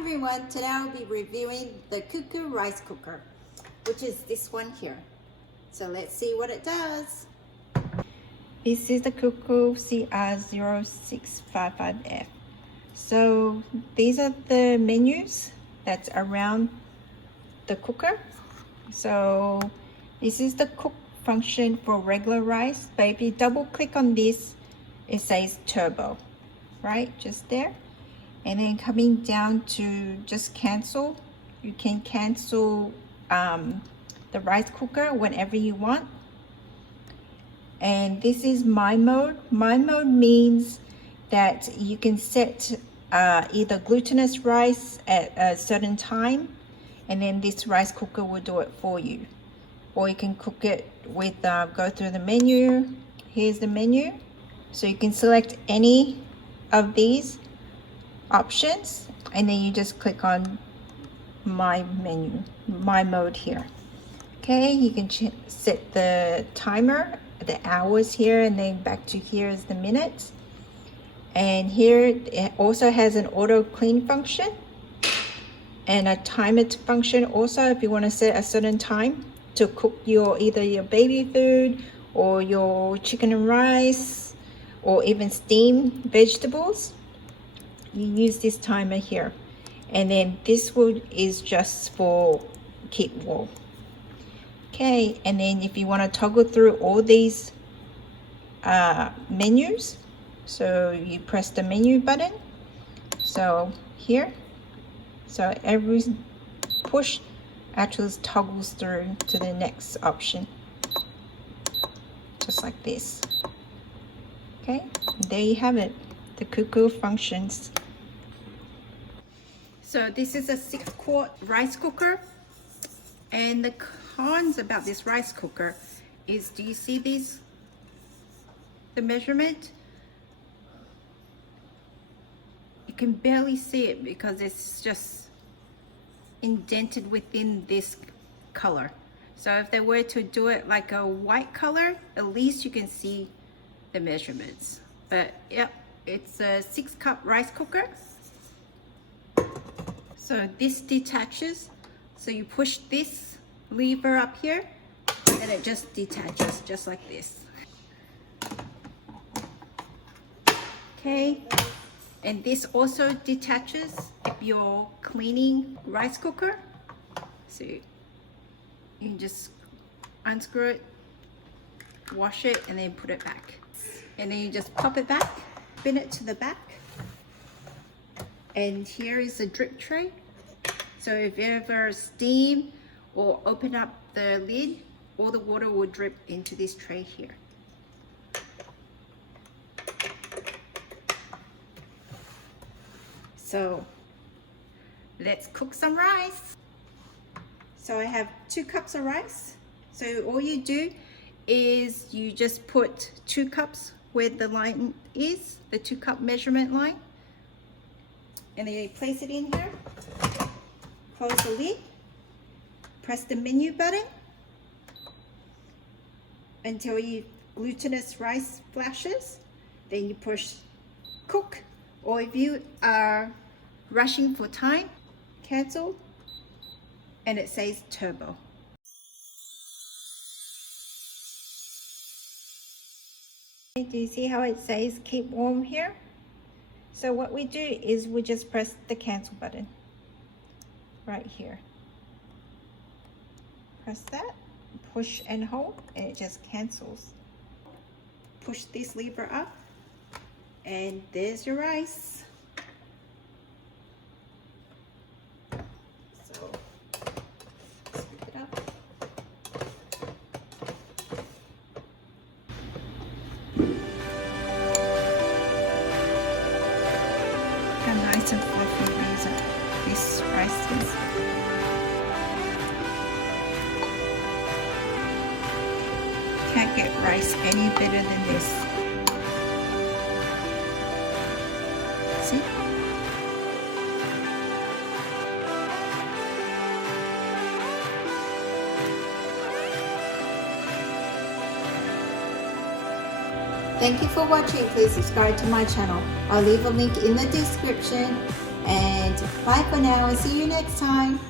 everyone, today I'll be reviewing the Cuckoo rice cooker, which is this one here. So let's see what it does. This is the Cuckoo CR0655F. So these are the menus that's around the cooker. So this is the cook function for regular rice, but if you double click on this, it says turbo, right? Just there. And then coming down to just cancel, you can cancel the rice cooker whenever you want. And this is my mode. My mode means that you can set either glutinous rice at a certain time, and then this rice cooker will do it for you. Or you can cook it with, go through the menu. Here's the menu. So you can select any of these options, and then you just click on my menu, my mode here. Okay, you can set the timer, the hours here, and then back to here is the minutes. And here it also has an auto clean function and a timer function also, if you want to set a certain time to cook either your baby food or your chicken and rice or even steam vegetables. You use this timer here, and then this is just for keep warm. Okay, and then if you want to toggle through all these menus, so you press the menu button, so here, so every push actually toggles through to the next option, just like this. Okay, there you have it, the Cuckoo functions. So this is a 6-quart rice cooker, and the cons about this rice cooker is, do you see these, the measurement? You can barely see it because it's just indented within this color. So if they were to do it like a white color, at least you can see the measurements. But yep, it's a 6-cup rice cooker. So this detaches, so you push this lever up here and it just detaches just like this. Okay, and this also detaches if you're cleaning rice cooker. So you can just unscrew it, wash it, and then put it back. And then you just pop it back, spin it to the back. And here is a drip tray. So if you ever steam or open up the lid, all the water will drip into this tray here. So let's cook some rice. So I have 2 cups of rice. So all you do is you just put 2 cups where the line is, the 2-cup measurement line. And then you place it in here, close the lid, press the menu button until your glutinous rice flashes. Then you push cook, or if you are rushing for time, cancel, and it says turbo. Do you see how it says keep warm here? So what we do is we just press the cancel button right here. Press that, push and hold, and it just cancels. Push this lever up, and there's your rice. So scoop it up. Nice and fluffy this rice is. Can't get rice any better than this. See? Thank you for watching. Please subscribe to my channel. I'll leave a link in the description. And bye for now. See you next time.